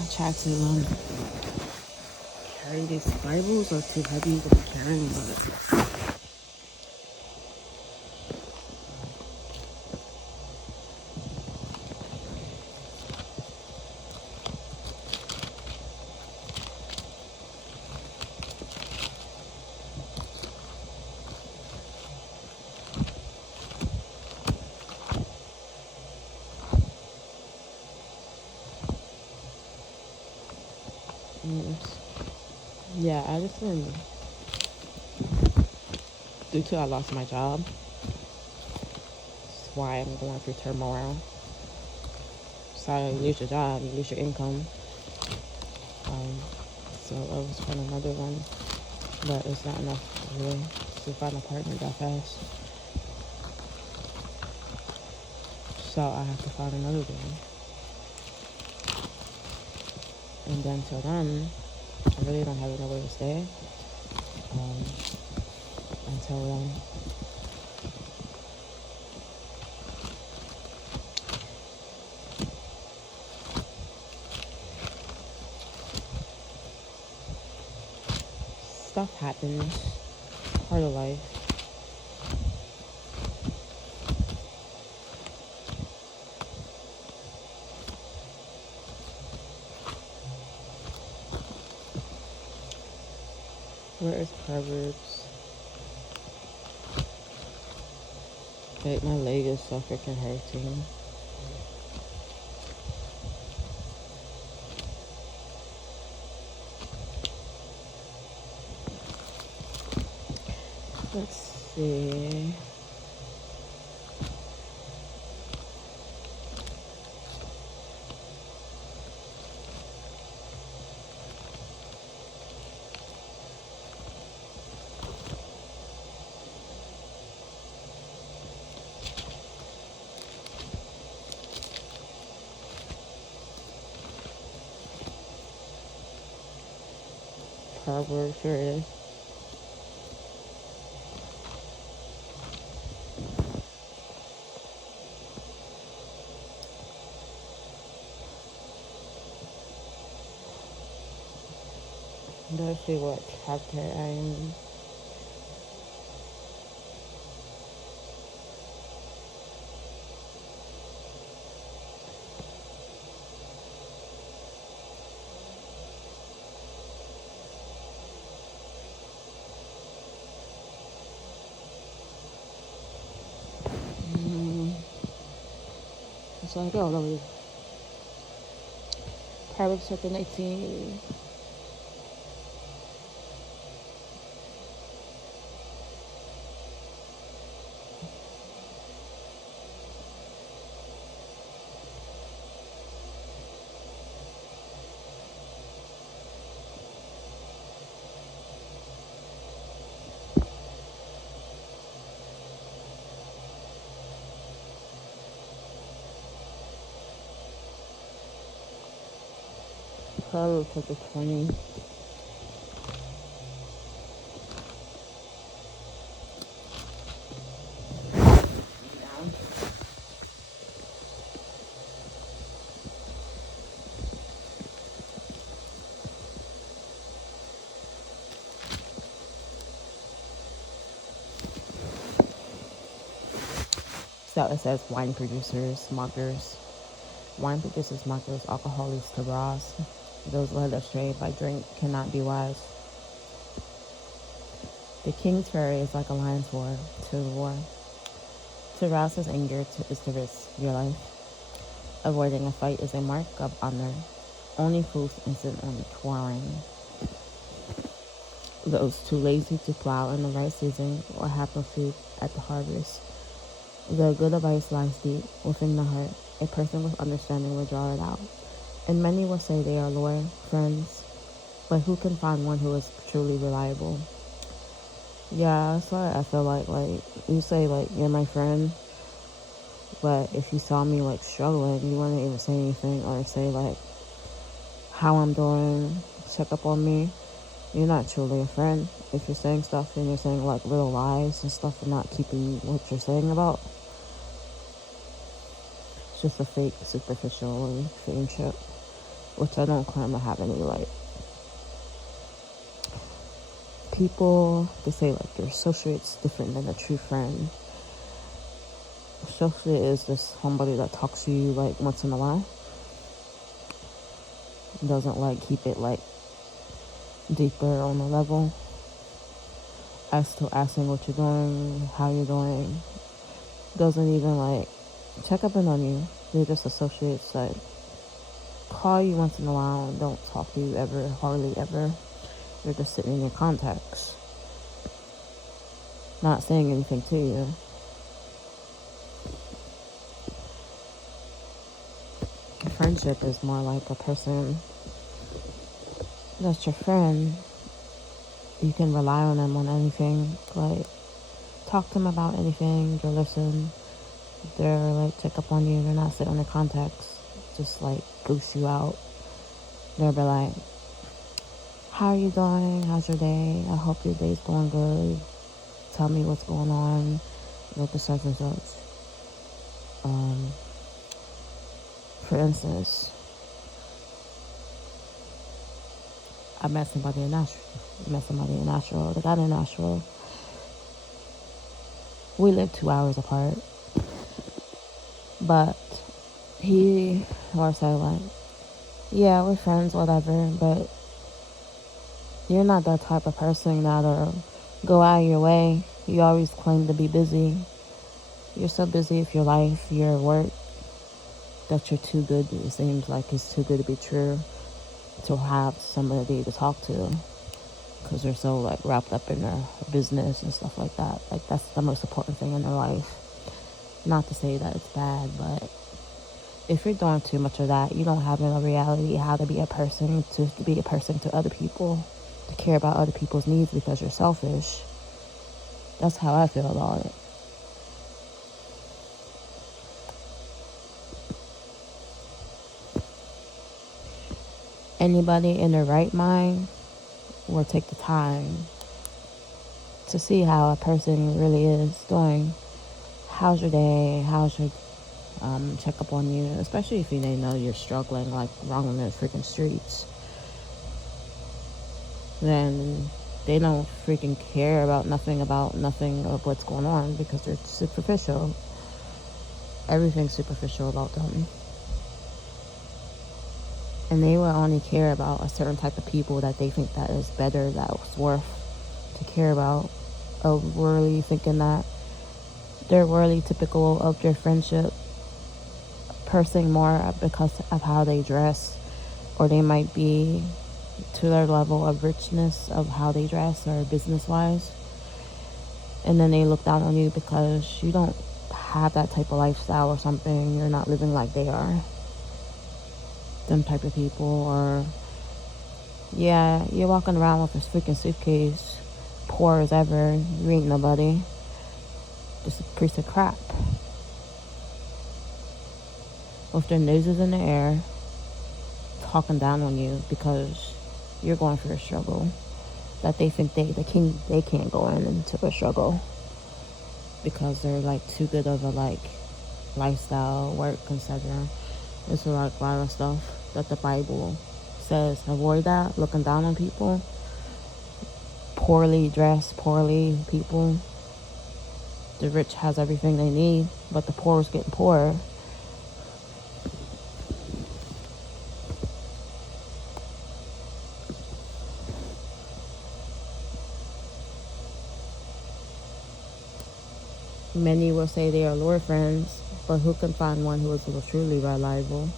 I tried to carry these Bibles are too heavy to be carrying, but yeah, I just due to I lost my job. That's why I'm going through turmoil. So you lose your job, you lose your income. So I was trying another one, but it's not enough really to find a partner that fast. So I have to find another one. And then till then, I really don't have nowhere to stay. Until then. Stuff happens. Part of life. Where is Proverbs? Wait, my leg is so freaking hurting. Let's see. Proverbs, here it is. Let's see what chapter I am. So I go all over. Proverbs chapter 19. Proverbs chapter 20. So it says wine producers, mockers. Wine producers, mockers, alcoholics to bras. Those led astray by drink cannot be wise. The king's fury is like a lion's roar to the war. To rouse his anger is to risk your life. Avoiding a fight is a mark of honor. Only fools insist on quarreling. Those too lazy to plow in the right season or have no food at the harvest. The good advice lies deep within the heart. A person with understanding will draw it out. And many will say they are loyal friends, but who can find one who is truly reliable? Yeah, that's why I feel like you say you're my friend, but if you saw me struggling, you wouldn't even say anything or say how I'm doing, check up on me. You're not truly a friend if you're saying stuff and you're saying little lies and stuff and not keeping what you're saying about. It's just a fake, superficial friendship. which I don't claim to have any. Like, people, they say like your associate's different than a true friend. Associate is just somebody that talks to you like once in a while, doesn't like keep it like deeper on the level, still asking what you're doing, how you're doing, doesn't even like check up on you. They're just associates that call you once in a while and don't talk to you ever, hardly ever. They're just sitting in your contacts, not saying anything to you. Friendship is more like a person that's your friend. You can rely on them on anything. Like, talk to them about anything. They'll listen. They're like check up on you. They're not sitting on their contacts, just like goose you out. They'll be like, how are you doing? How's your day? I hope your day's going good. Tell me what's going on. Like the such and such. For instance, I met somebody in Nashville. They got in Nashville. We live 2 hours apart. But he or say like, yeah, we're friends, whatever, but you're not that type of person that'll go out of your way. You always claim to be busy. You're so busy with your life, your work, that you're too good. It seems like it's too good to be true to have somebody to talk to, because they're so like wrapped up in their business and stuff like that. Like, that's the most important thing in their life. Not to say that it's bad, but if you're doing too much of that, you don't have in reality how to be a person to other people, to care about other people's needs, because you're selfish. That's how I feel about it. Anybody in their right mind will take the time to see how a person really is doing. How's your day? How's your check up on you, especially if they know you're struggling like wrong in the freaking streets. Then they don't freaking care about nothing of what's going on, because they're superficial. Everything's superficial about them. And they will only care about a certain type of people that they think that is better, that's worth to care about, of really thinking that they're really typical of their friendship person more because of how they dress, or they might be to their level of richness of how they dress or business wise, and then they look down on you because you don't have that type of lifestyle or something. You're not living like they are. Them type of people. Or yeah, you're walking around with this freaking suitcase, poor as ever, you ain't nobody, just a piece of crap, with their noses in the air, talking down on you because you're going through a struggle that they think they can't go into a struggle, because they're like too good of a like lifestyle, work, etc. It's like a lot of stuff that the Bible says avoid that, looking down on people, poorly dressed, poorly people. The rich has everything they need, but the poor is getting poorer. Many will say they are Lord friends, but who can find one who is truly reliable?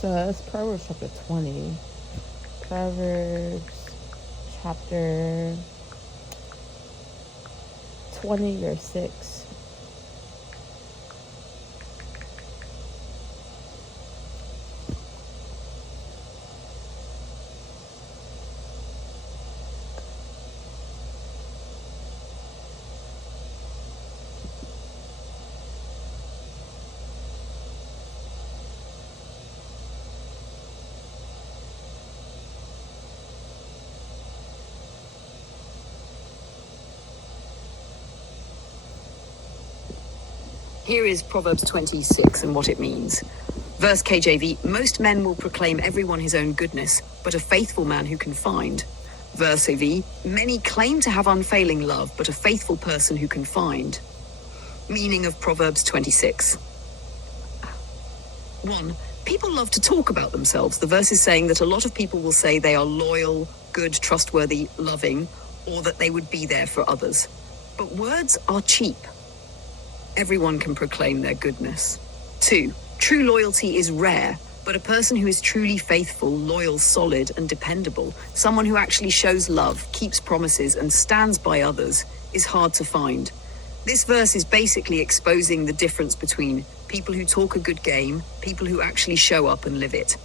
So it's Proverbs chapter 20. Proverbs chapter 20, verse 6. Here is Proverbs 26 and what it means. Verse KJV, most men will proclaim everyone his own goodness, but a faithful man who can find. Verse AV, many claim to have unfailing love, but a faithful person who can find. Meaning of Proverbs 26. 1. People love to talk about themselves. The verse is saying that a lot of people will say they are loyal, good, trustworthy, loving, or that they would be there for others. But words are cheap. Everyone can proclaim their goodness. 2. True loyalty is rare, but a person who is truly faithful, loyal, solid, and dependable, someone who actually shows love, keeps promises, and stands by others, is hard to find. This verse is basically exposing the difference between people who talk a good game, people who actually show up and live it.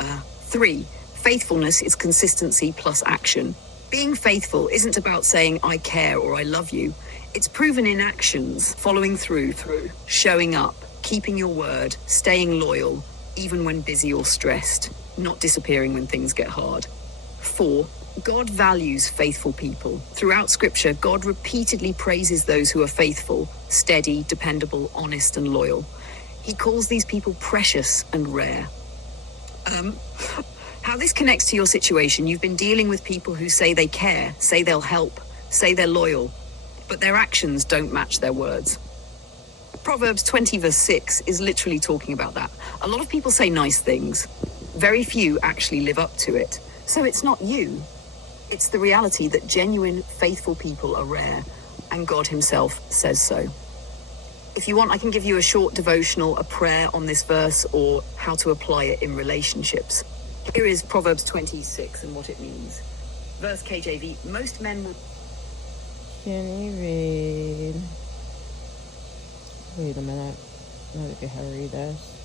3. Faithfulness is consistency plus action. Being faithful isn't about saying I care or I love you. It's proven in actions, following through, showing up, keeping your word, staying loyal, even when busy or stressed, not disappearing when things get hard. 4. God values faithful people. Throughout Scripture, God repeatedly praises those who are faithful, steady, dependable, honest, and loyal. He calls these people precious and rare. How this connects to your situation, you've been dealing with people who say they care, say they'll help, say they're loyal, but their actions don't match their words. Proverbs 20 verse 6 is literally talking about that. A lot of people say nice things. Very few actually live up to it. So it's not you. It's the reality that genuine, faithful people are rare, and God himself says so. If you want, I can give you a short devotional, a prayer on this verse, or how to apply it in relationships. Here is Proverbs 26 and what it means. Verse KJV, most men will... Can you read? Wait a minute. Let me read this.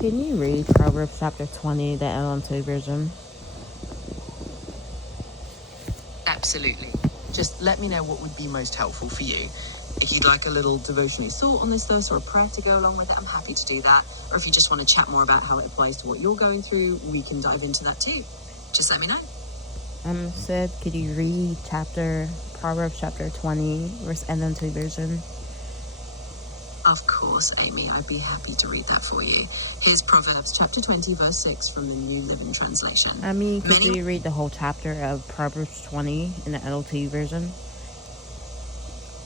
Can you read Proverbs chapter 20, the LMT version? Absolutely. Just let me know what would be most helpful for you. If you'd like a little devotional thought on this verse or a prayer to go along with it, I'm happy to do that. Or if you just want to chat more about how it applies to what you're going through, we can dive into that too. Just let me know. Sid, could you read Proverbs chapter 20, verse LMT version? Of course, Amy, I'd be happy to read that for you. Here's Proverbs chapter 20, verse 6 from the New Living Translation. Could you read the whole chapter of Proverbs 20 in the LT version?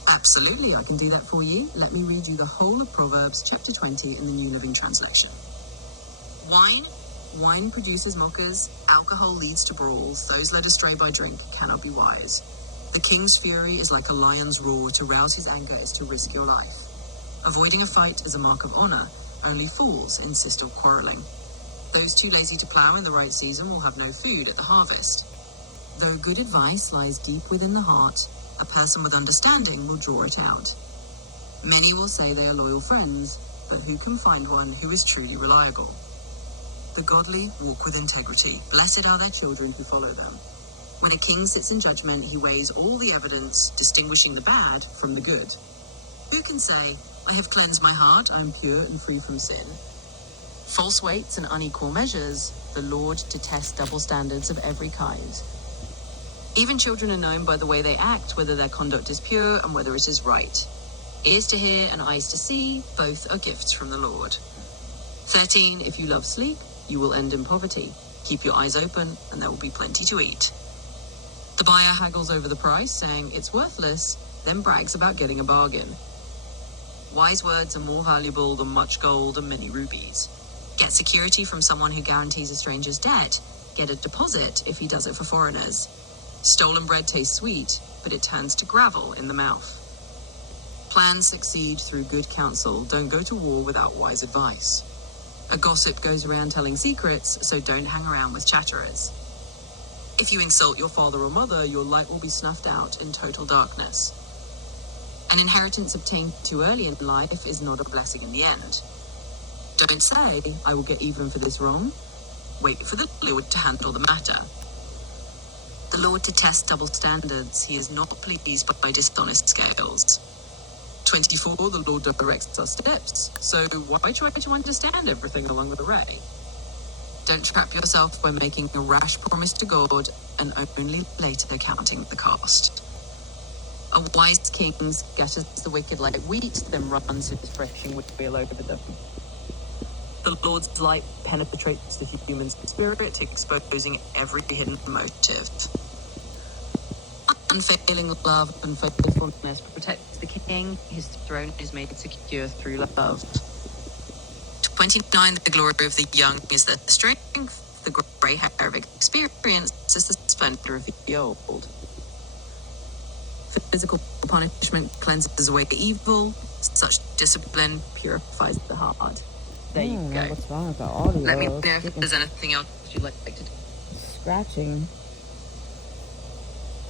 Absolutely, I can do that for you. Let me read you the whole of Proverbs chapter 20 in the New Living Translation. Wine produces mockers, alcohol leads to brawls, those led astray by drink cannot be wise. The king's fury is like a lion's roar, to rouse his anger is to risk your life. Avoiding a fight is a mark of honor, only fools insist on quarreling. Those too lazy to plow in the right season will have no food at the harvest. Though good advice lies deep within the heart, a person with understanding will draw it out. Many will say they are loyal friends, but who can find one who is truly reliable? The godly walk with integrity. Blessed are their children who follow them. When a king sits in judgment, he weighs all the evidence, distinguishing the bad from the good. Who can say, I have cleansed my heart, I am pure and free from sin? False weights and unequal measures, the Lord detests double standards of every kind. Even children are known by the way they act, whether their conduct is pure and whether it is right. Ears to hear and eyes to see, both are gifts from the Lord. 13. If you love sleep, you will end in poverty. Keep your eyes open and there will be plenty to eat. The buyer haggles over the price, saying it's worthless, then brags about getting a bargain. Wise words are more valuable than much gold and many rubies. Get security from someone who guarantees a stranger's debt. Get a deposit if he does it for foreigners. Stolen bread tastes sweet, but it turns to gravel in the mouth. Plans succeed through good counsel. Don't go to war without wise advice. A gossip goes around telling secrets, so don't hang around with chatterers. If you insult your father or mother, your light will be snuffed out in total darkness. An inheritance obtained too early in life is not a blessing in the end. Don't say, I will get even for this wrong. Wait for the Lord to handle the matter. The Lord detests double standards. He is not pleased by dishonest scales. 24, the Lord directs our steps. So why try to understand everything along the way? Don't trap yourself by making a rash promise to God and only later counting the cost. A wise king kings scatters the wicked like wheat, then runs his threshing wheel over them. The Lord's light penetrates the human spirit, exposing every hidden motive. Unfailing love and faithfulness protects the king. His throne is made secure through love. 29. The glory of the young is their strength. The grey hair of experience is the splendor of the old. Physical punishment cleanses away evil. Such discipline purifies the heart. There you go. What's wrong with the audio? Let me know if there's anything else you'd like to do. Scratching.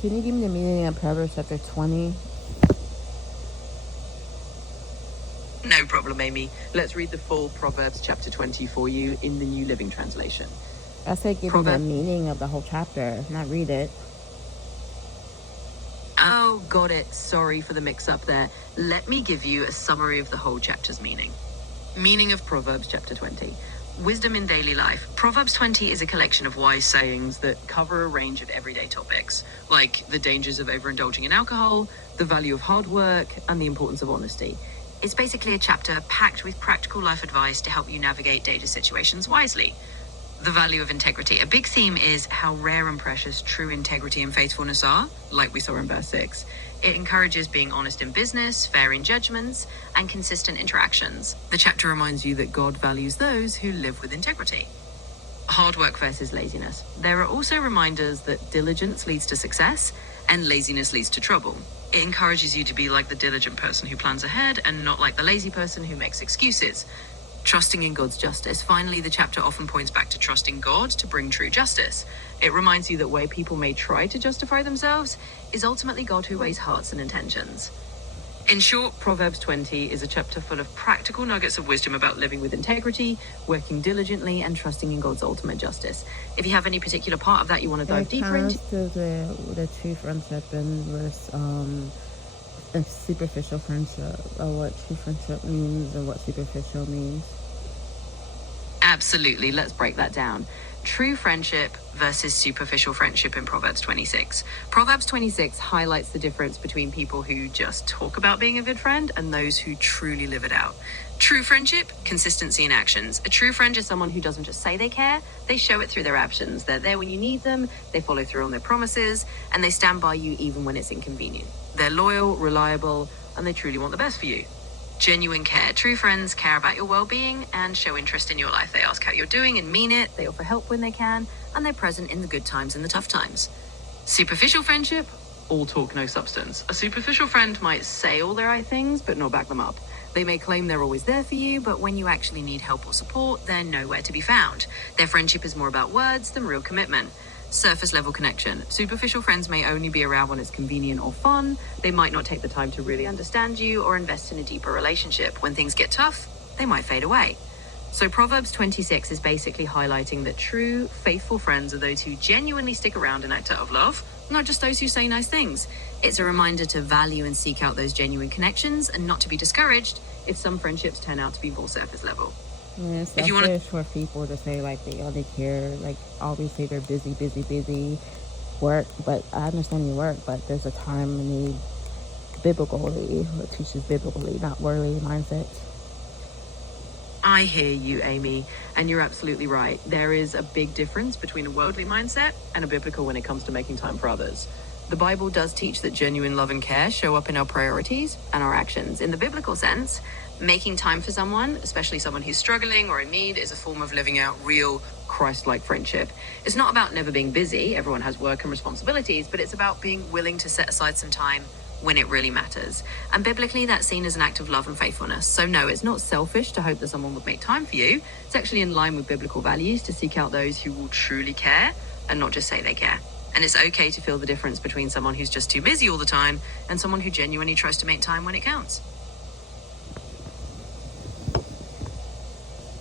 Can you give me the meaning of Proverbs chapter 20? No problem, Amy. Let's read the full Proverbs chapter 20 for you in the New Living Translation. I said give me the meaning of the whole chapter, not read it. Oh, got it. Sorry for the mix-up there. Let me give you a summary of the whole chapter's meaning. Meaning of Proverbs chapter 20. Wisdom in daily life. Proverbs 20 is a collection of wise sayings that cover a range of everyday topics, like the dangers of overindulging in alcohol, the value of hard work, and the importance of honesty. It's basically a chapter packed with practical life advice to help you navigate daily situations wisely. The value of integrity. A big theme is how rare and precious true integrity and faithfulness are, like we saw in verse 6. It encourages being honest in business, fair in judgments, and consistent interactions. The chapter reminds you that God values those who live with integrity. Hard work versus laziness. There are also reminders that diligence leads to success and laziness leads to trouble. It encourages you to be like the diligent person who plans ahead and not like the lazy person who makes excuses. Trusting in God's justice. Finally, the chapter often points back to trusting God to bring true justice. It reminds you that where people may try to justify themselves is ultimately God who weighs hearts and intentions. In short, Proverbs 20 is a chapter full of practical nuggets of wisdom about living with integrity, working diligently, and trusting in God's ultimate justice. If you have any particular part of that you want to dive deeper into, the true friendship and verse a superficial friendship, or what true friendship means and what superficial means. Absolutely, let's break that down. True friendship versus superficial friendship in Proverbs 26. Proverbs 26 highlights the difference between people who just talk about being a good friend and those who truly live it out. True friendship, consistency in actions. A true friend is someone who doesn't just say they care, they show it through their actions. They're there when you need them, they follow through on their promises, and they stand by you even when it's inconvenient. They're loyal, reliable, and they truly want the best for you. Genuine care. True friends care about your well-being and show interest in your life. They ask how you're doing and mean it. They offer help when they can, and they're present in the good times and the tough times. Superficial friendship, all talk, no substance. A superficial friend might say all the right things, but not back them up. They may claim they're always there for you, but when you actually need help or support, they're nowhere to be found. Their friendship is more about words than real commitment. Surface level connection. Superficial friends may only be around when it's convenient or fun. They might not take the time to really understand you or invest in a deeper relationship. When things get tough, they might fade away. So Proverbs 26 is basically highlighting that true, faithful friends are those who genuinely stick around and act out of love, not just those who say nice things. It's a reminder to value and seek out those genuine connections and not to be discouraged if some friendships turn out to be more surface level. Yeah, it's selfish for people to say like they only care, like always say they're busy, work. But I understand you work, but there's a time and need biblically, it teaches biblically, not worldly mindset. I hear you, Amy, and you're absolutely right. There is a big difference between a worldly mindset and a biblical when it comes to making time for others. The Bible does teach that genuine love and care show up in our priorities and our actions. In the biblical sense, making time for someone, especially someone who's struggling or in need, is a form of living out real Christ-like friendship. It's not about never being busy. Everyone has work and responsibilities, but it's about being willing to set aside some time when it really matters. And biblically, that's seen as an act of love and faithfulness. So no, it's not selfish to hope that someone would make time for you. It's actually in line with biblical values to seek out those who will truly care and not just say they care. And it's okay to feel the difference between someone who's just too busy all the time and someone who genuinely tries to make time when it counts.